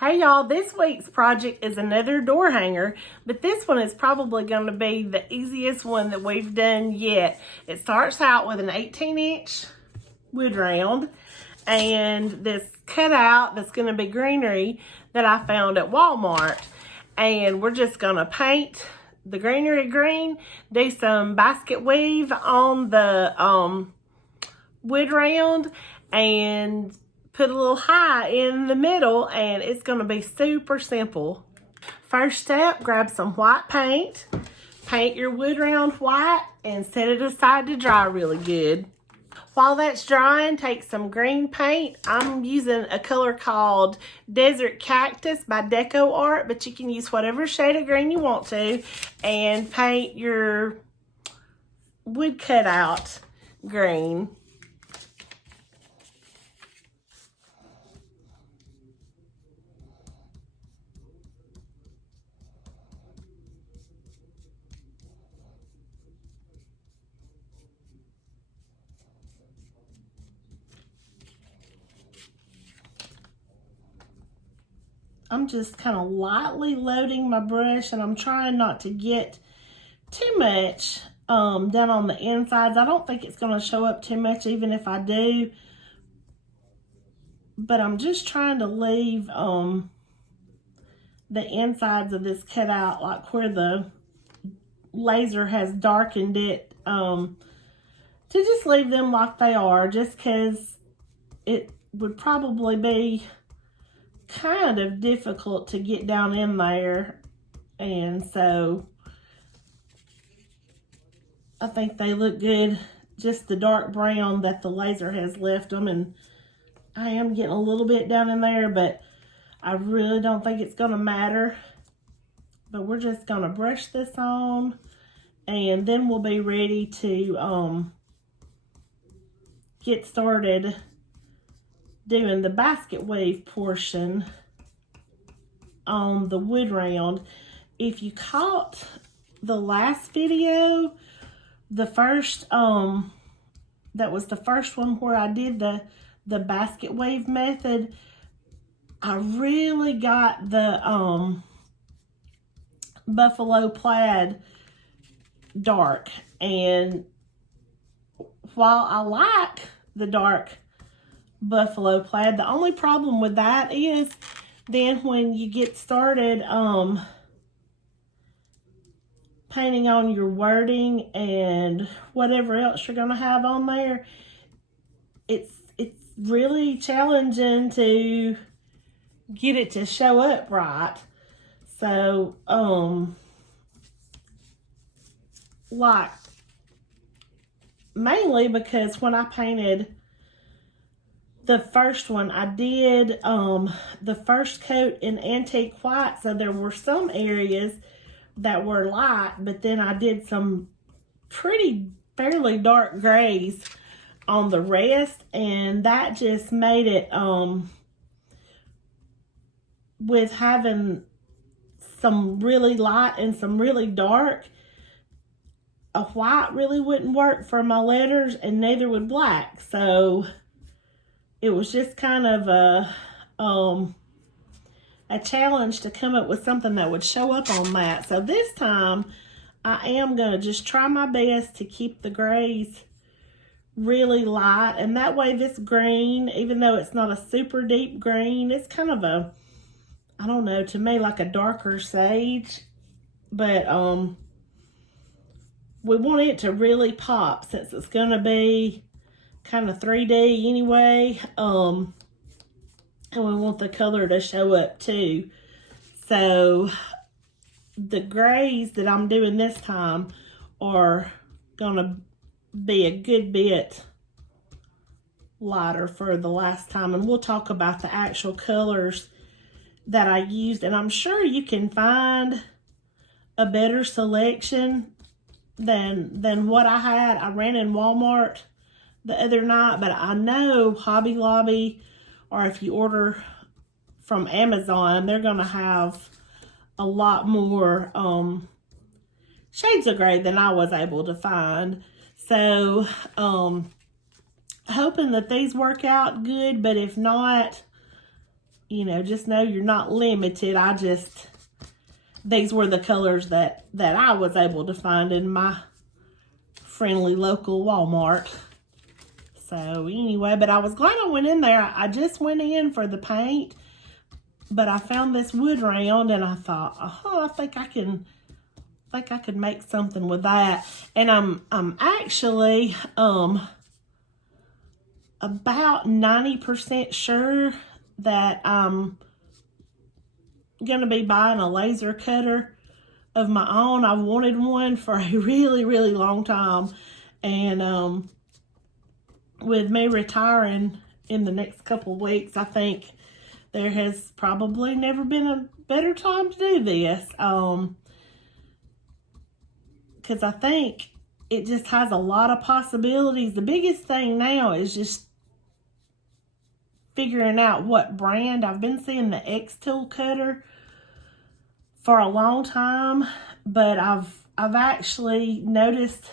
Hey y'all, this week's project is another door hanger, but this one is probably going to be the easiest one that we've done yet. It starts out with an 18-inch wood round and this cutout that's going to be greenery that I found at Walmart. And we're just going to paint the greenery green, do some basket weave on the wood round, and put a little high in the middle, and it's going to be super simple. First step, grab some white paint, paint your wood round white, and set it aside to dry really good. While that's drying, take some green paint. I'm using a color called Desert Cactus by Deco Art, but you can use whatever shade of green you want to, and paint your wood cutout green. I'm just kind of lightly loading my brush, and I'm trying not to get too much down on the insides. I don't think it's going to show up too much even if I do, but I'm just trying to leave the insides of this cutout, like where the laser has darkened it, to just leave them like they are, just because it would probably be kind of difficult to get down in there. And so I think they look good, just the dark brown that the laser has left them. And I am getting a little bit down in there, but I really don't think it's going to matter. But we're just going to brush this on, and then we'll be ready to get started doing the basket weave portion on the wood round. If you caught the last video, the first that was the first one where I did the basket weave method, I really got the buffalo plaid dark, and while I like the dark buffalo plaid, the only problem with that is then when you get started painting on your wording and whatever else you're going to have on there, it's really challenging to get it to show up right. So like, mainly because when I painted the first one, I did the first coat in antique white, so there were some areas that were light, but then I did some fairly dark grays on the rest, and that just made it, with having some really light and some really dark, a white really wouldn't work for my letters, and neither would black. So it was just kind of a challenge to come up with something that would show up on that. So this time I am going to just try my best to keep the grays really light, and that way this green, even though it's not a super deep green, it's kind of a, I don't know, to me like a darker sage, but we want it to really pop since it's going to be kind of 3D anyway, and we want the color to show up too. So the grays that I'm doing this time are gonna be a good bit lighter for the last time, and we'll talk about the actual colors that I used, and I'm sure you can find a better selection than what I had. I ran in Walmart the other night, but I know Hobby Lobby, or if you order from Amazon, they're going to have a lot more shades of gray than I was able to find. So hoping that these work out good, but if not, you know, just know you're not limited. These were the colors that I was able to find in my friendly local Walmart. So anyway, but I was glad I went in there. I just went in for the paint, but I found this wood round and I thought, I think I could make something with that. And I'm actually about 90% sure that I'm gonna be buying a laser cutter of my own. I've wanted one for a really, really long time, and with me retiring in the next couple of weeks, I think there has probably never been a better time to do this, because I think it just has a lot of possibilities. The biggest thing now is just figuring out what brand. I've been seeing the X-Tool cutter for a long time, but I've actually noticed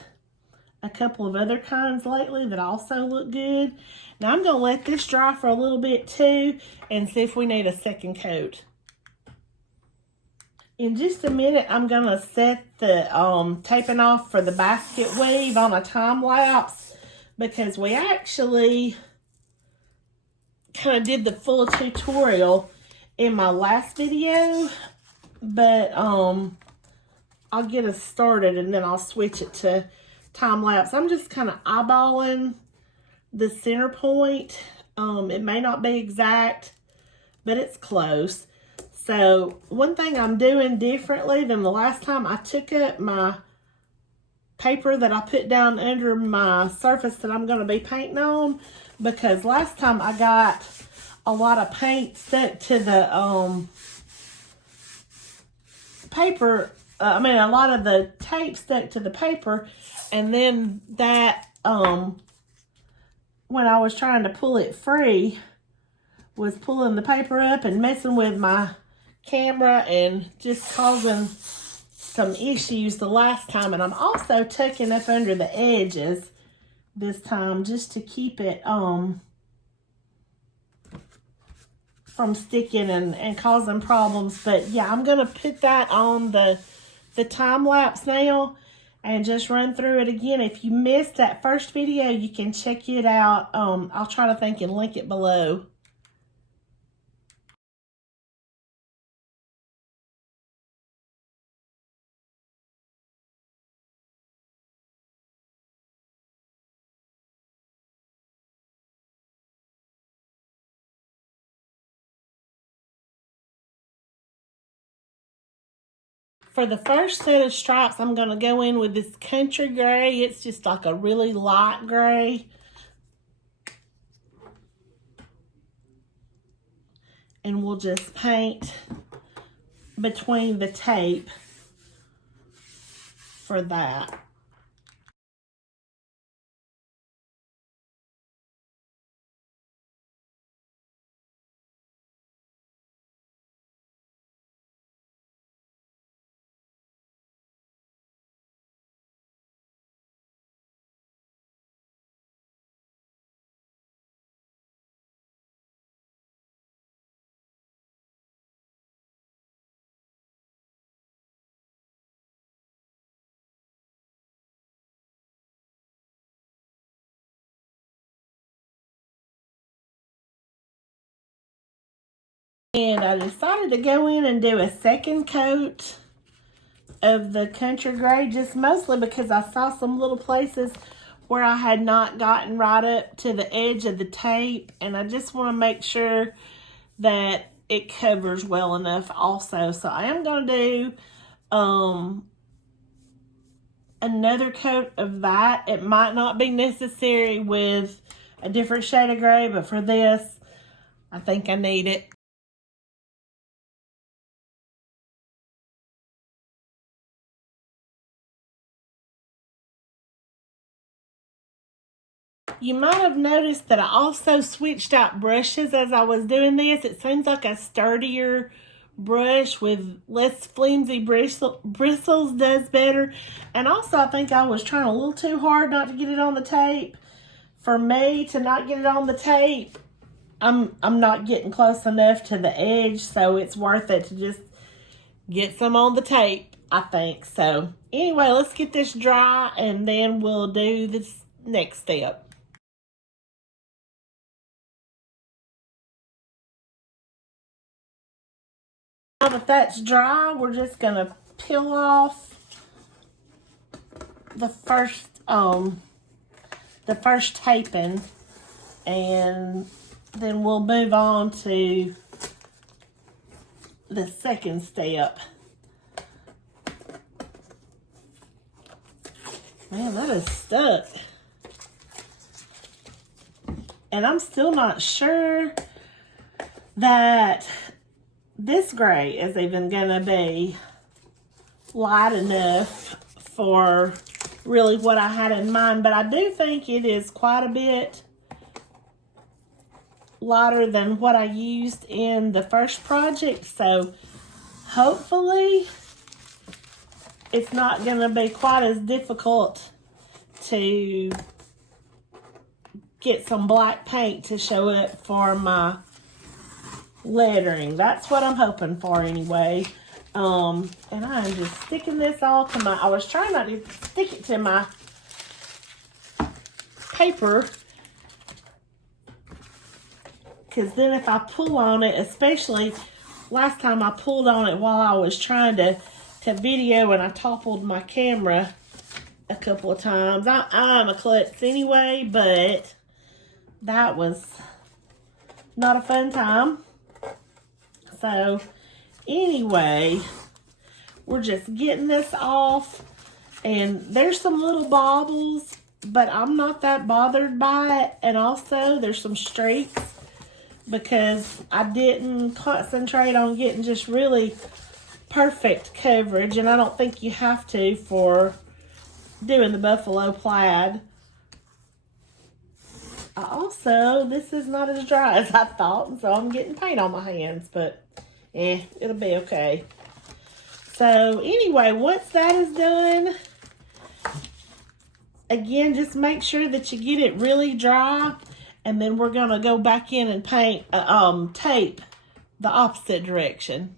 a couple of other kinds lately that also look good. Now I'm gonna let this dry for a little bit too and see if we need a second coat. In just a minute, I'm gonna set the taping off for the basket weave on a time lapse, because we actually kind of did the full tutorial in my last video, but I'll get us started and then I'll switch it to time lapse. I'm just kind of eyeballing the center point. It may not be exact, but it's close. So one thing I'm doing differently than the last time, I took up my paper that I put down under my surface that I'm going to be painting on, because last time I got a lot of paint stuck to the paper. A lot of the tape stuck to the paper, and then that when I was trying to pull it free, was pulling the paper up and messing with my camera and just causing some issues the last time. And I'm also tucking up under the edges this time just to keep it from sticking and causing problems. But yeah, I'm gonna put that on the time lapse now and just run through it again. If you missed that first video, you can check it out. I'll try to think and link it below. For the first set of stripes, I'm going to go in with this country gray. It's just like a really light gray. And we'll just paint between the tape for that. And I decided to go in and do a second coat of the country gray, just mostly because I saw some little places where I had not gotten right up to the edge of the tape, and I just want to make sure that it covers well enough also. So I am going to do another coat of that. It might not be necessary with a different shade of gray, but for this, I think I need it. You might have noticed that I also switched out brushes as I was doing this. It seems like a sturdier brush with less flimsy bristles does better. And also, I think I was trying a little too hard not to get it on the tape. For me to not get it on the tape, I'm not getting close enough to the edge, so it's worth it to just get some on the tape, I think. So anyway, let's get this dry and then we'll do this next step. Now that that's dry, we're just gonna peel off the first taping, and then we'll move on to the second step. Man, that is stuck. And I'm still not sure that this gray is even gonna be light enough for really what I had in mind, but I do think it is quite a bit lighter than what I used in the first project, so hopefully it's not gonna be quite as difficult to get some black paint to show up for my lettering. That's what I'm hoping for anyway. And I'm just sticking this all to my, I was trying not to stick it to my paper, because then if I pull on it, especially last time I pulled on it while I was trying to video and I toppled my camera a couple of times. I'm a klutz anyway, but that was not a fun time. So anyway, we're just getting this off, and there's some little bobbles, but I'm not that bothered by it. And also there's some streaks because I didn't concentrate on getting just really perfect coverage, and I don't think you have to for doing the buffalo plaid. This is not as dry as I thought, and so I'm getting paint on my hands, but it'll be okay. So anyway, once that is done, again, just make sure that you get it really dry, and then we're gonna go back in and paint, tape the opposite direction.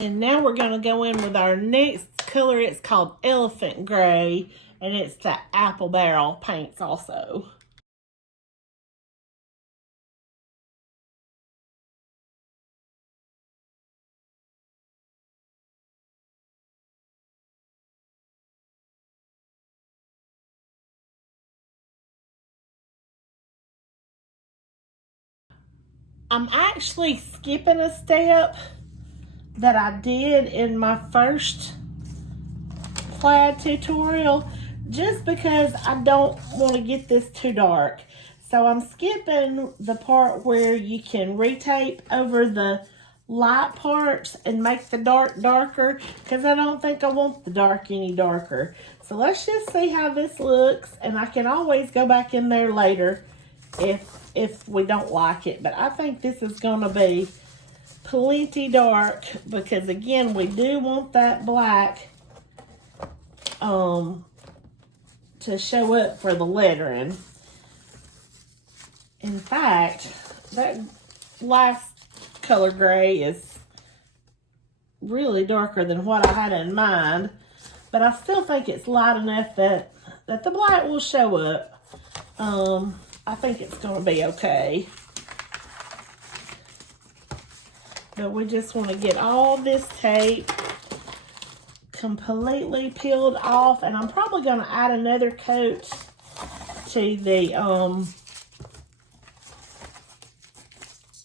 And now we're going to go in with our next color. It's called Elephant Gray, and it's the Apple Barrel paints also. I'm actually skipping a step that I did in my first plaid tutorial just because I don't want to get this too dark. So I'm skipping the part where you can retape over the light parts and make the dark darker, because I don't think I want the dark any darker. So let's just see how this looks, and I can always go back in there later if we don't like it. But I think this is going to be plenty dark, because again, we do want that black to show up for the lettering. In fact, that last color gray is really darker than what I had in mind, but I still think it's light enough that the black will show up. I think it's going to be okay. But we just want to get all this tape completely peeled off, and I'm probably going to add another coat to the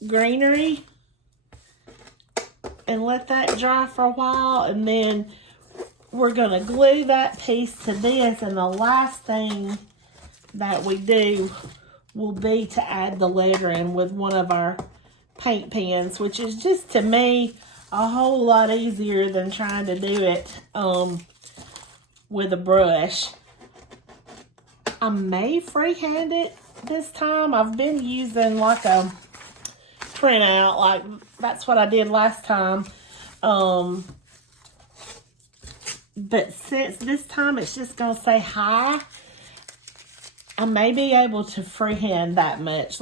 greenery and let that dry for a while, and then we're going to glue that piece to this, and the last thing that we do will be to add the lettering with one of our paint pens, which is just, to me, a whole lot easier than trying to do it with a brush. I may freehand it this time. I've been using like a printout, like that's what I did last time. But since this time it's just gonna say hi, I may be able to freehand that much.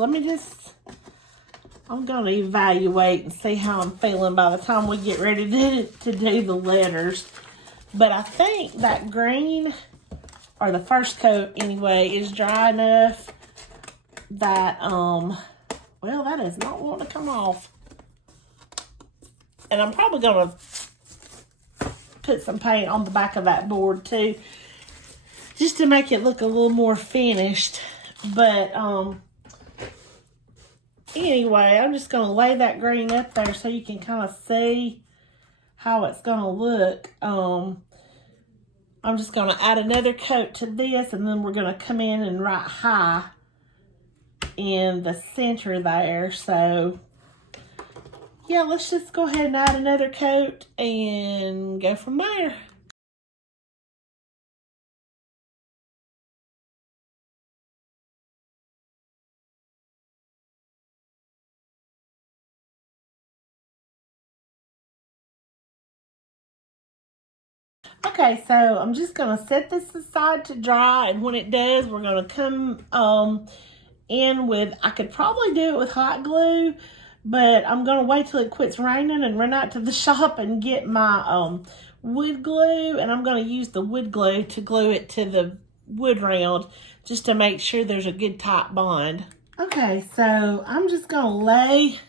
I'm gonna evaluate and see how I'm feeling by the time we get ready to do the letters. But I think that green, or the first coat anyway, is dry enough that, well, that is not wanting to come off. And I'm probably gonna put some paint on the back of that board too, just to make it look a little more finished. But anyway, I'm just gonna lay that green up there so you can kind of see how it's gonna look. I'm just gonna add another coat to this, and then we're gonna come in and write hi in the center there. So yeah, let's just go ahead and add another coat and go from there. Okay, so I'm just gonna set this aside to dry, and when it does, we're gonna come in with, I could probably do it with hot glue, but I'm gonna wait till it quits raining and run out to the shop and get my wood glue, and I'm gonna use the wood glue to glue it to the wood round just to make sure there's a good tight bond. Okay, so I'm just gonna lay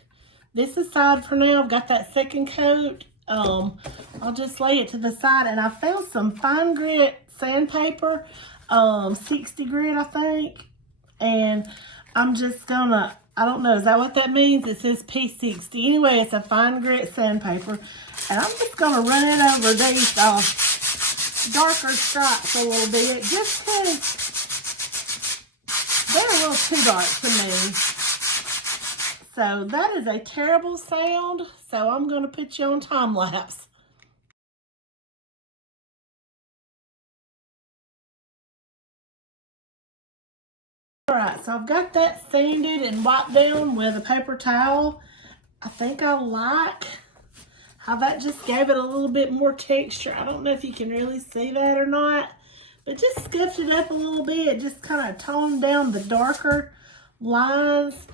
this aside for now. I've got that second coat. I'll just lay it to the side, and I found some fine grit sandpaper, 60 grit I think, and I'm just gonna, I don't know, is that what that means? It says P60. Anyway, it's a fine grit sandpaper, and I'm just gonna run it over these darker stripes a little bit, just because they're a little too dark to me. So that is a terrible sound, so I'm going to put you on time lapse. Alright, so I've got that sanded and wiped down with a paper towel. I think I like how that just gave it a little bit more texture. I don't know if you can really see that or not, but just scuffed it up a little bit, just kind of toned down the darker lines.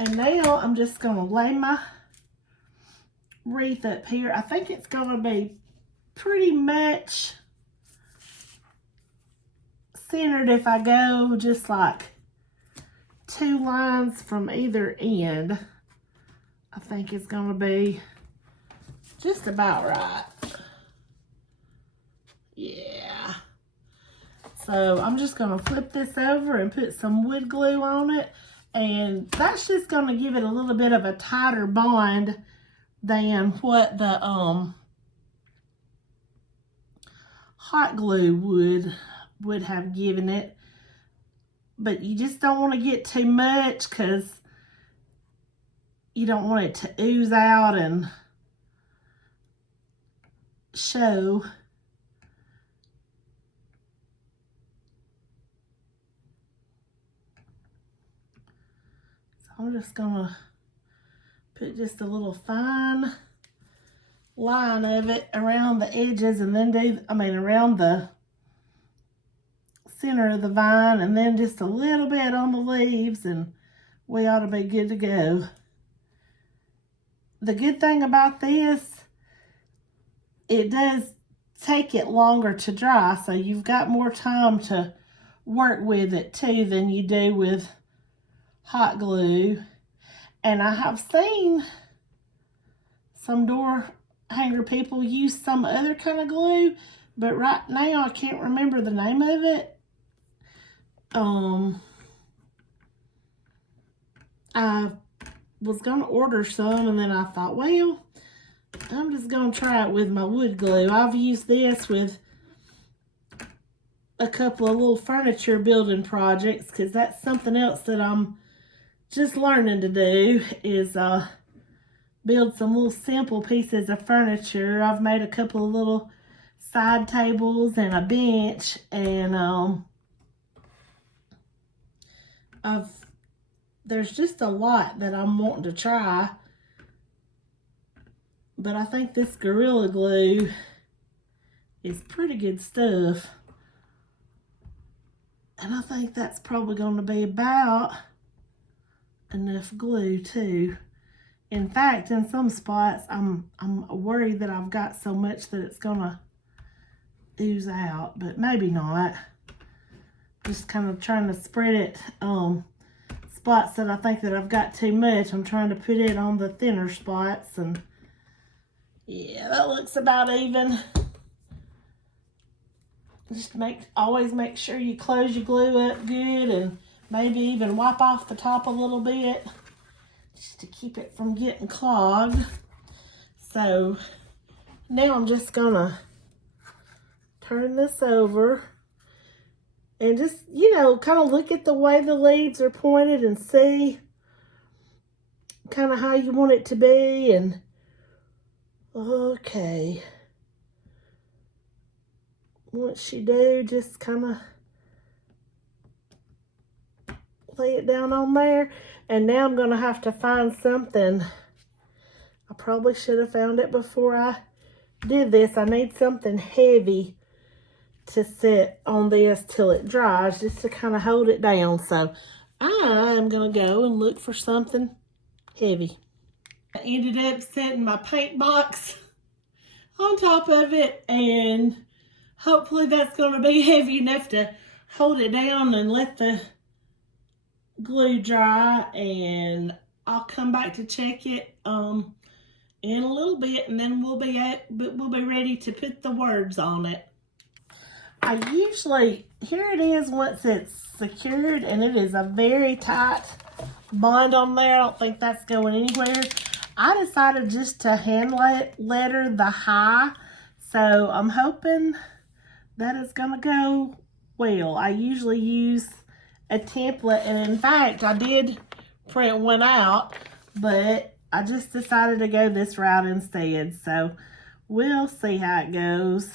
And now I'm just going to lay my wreath up here. I think it's going to be pretty much centered if I go just like 2 lines from either end. I think it's going to be just about right. Yeah. So I'm just going to flip this over and put some wood glue on it. And that's just going to give it a little bit of a tighter bond than what the hot glue would have given it. But you just don't want to get too much, because you don't want it to ooze out and show. I'm just gonna put just a little fine line of it around the edges, and then around the center of the vine, and then just a little bit on the leaves, and we ought to be good to go. The good thing about this, it does take it longer to dry, so you've got more time to work with it too than you do with hot glue. And I have seen some door hanger people use some other kind of glue, but right now I can't remember the name of it. I was gonna order some, and then I thought, well, I'm just gonna try it with my wood glue. I've used this with a couple of little furniture building projects, because that's something else that I'm just learning to do, is build some little simple pieces of furniture. I've made a couple of little side tables and a bench, and there's just a lot that I'm wanting to try, but I think this Gorilla Glue is pretty good stuff, and I think that's probably going to be about enough glue too. In fact, in some spots, I'm worried that I've got so much that it's gonna ooze out, but maybe not. Just kind of trying to spread it. Spots that I think that I've got too much, I'm trying to put it on the thinner spots, and yeah, that looks about even. Just always make sure you close your glue up good, and maybe even wipe off the top a little bit, just to keep it from getting clogged. So now I'm just gonna turn this over and just, you know, kind of look at the way the leaves are pointed and see kind of how you want it to be. And okay, once you do, just kind of lay it down on there. And now I'm gonna have to find something. I probably should have found it before I did this. I need something heavy to sit on this till it dries, just to kind of hold it down. So I am gonna go and look for something heavy. I ended up setting my paint box on top of it, and hopefully that's gonna be heavy enough to hold it down and let the glue dry, and I'll come back to check it in a little bit, and then we'll be ready to put the words on it. I usually, here it is once it's secured, and it is a very tight bond on there. I don't think that's going anywhere. I decided just to hand letter the hi, so I'm hoping that it's gonna go well. I usually use a template, and in fact, I did print one out, but I just decided to go this route instead, so we'll see how it goes.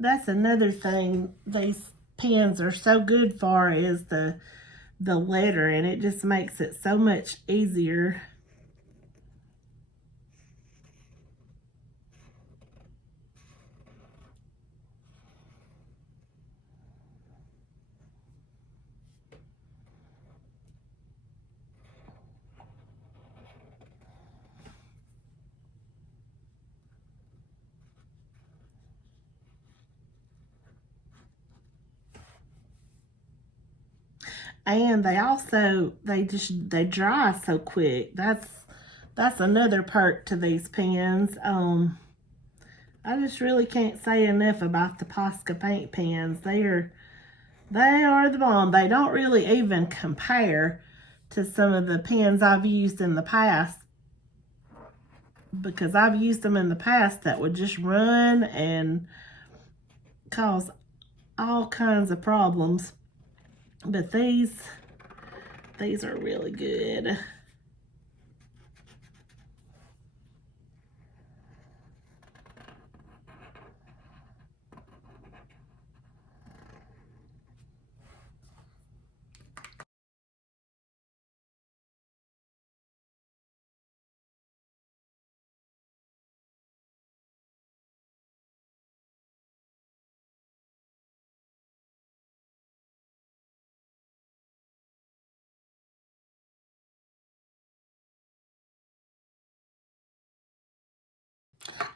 That's another thing these pens are so good for, is the letter, and it just makes it so much easier. And they dry so quick. That's another perk to these pens. I just really can't say enough about the Posca paint pens. They are the bomb. They don't really even compare to some of the pens I've used in the past, because I've used them in the past that would just run and cause all kinds of problems. But these are really good.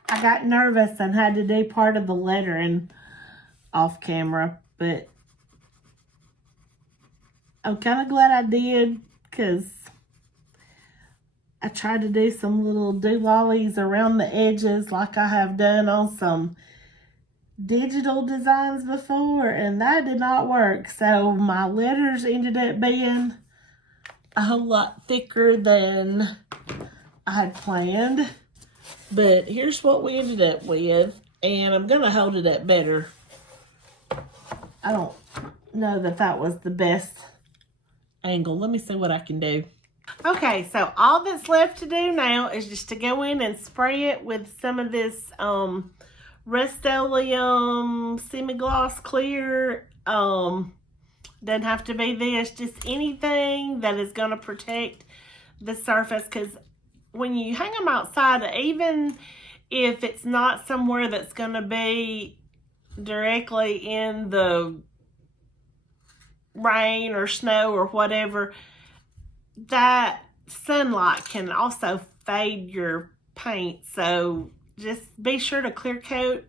I got nervous and had to do part of the lettering off camera, but I'm kind of glad I did because I tried to do some little doolollies around the edges like I have done on some digital designs before, and that did not work. So my letters ended up being a whole lot thicker than I had planned. But here's what we ended up with, and I'm going to hold it up better. I don't know that that was the best angle. Let me see what I can do. Okay, so all that's left to do now is just to go in and spray it with some of this Rust-Oleum semi-gloss clear. Doesn't have to be this, just anything that is going to protect the surface, because when you hang them outside, even if it's not somewhere that's going to be directly in the rain or snow or whatever, that sunlight can also fade your paint. So just be sure to clear coat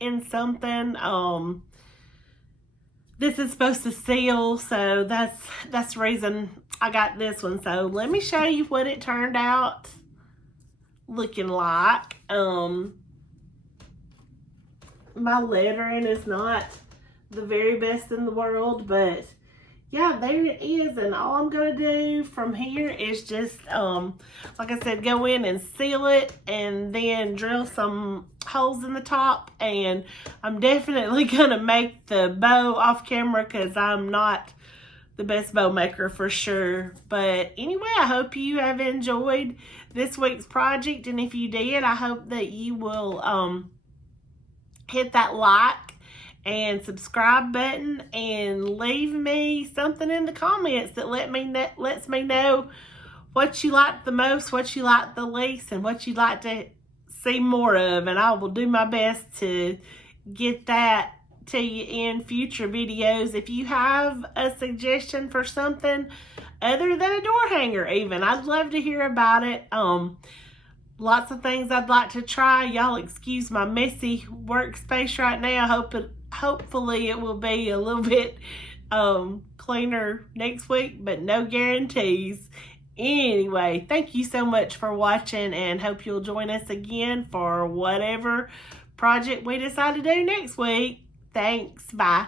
in something. This is supposed to seal, so that's the reason I got this one. So let me show you what it turned out looking like. My lettering is not the very best in the world, but yeah, there it is. And all I'm going to do from here is just, like I said, go in and seal it and then drill some holes in the top. And I'm definitely going to make the bow off camera because I'm not the best bow maker for sure. But anyway, I hope you have enjoyed this week's project. And if you did, I hope that you will hit that like and subscribe button and leave me something in the comments that lets me know what you like the most, what you like the least, and what you'd like to see more of. And I will do my best to get that to you in future videos. If you have a suggestion for something other than a door hanger even, I'd love to hear about it. Lots of things I'd like to try. Y'all excuse my messy workspace right now. Hopefully it will be a little bit cleaner next week, but no guarantees. Anyway, thank you so much for watching, and hope you'll join us again for whatever project we decide to do next week. Thanks. Bye.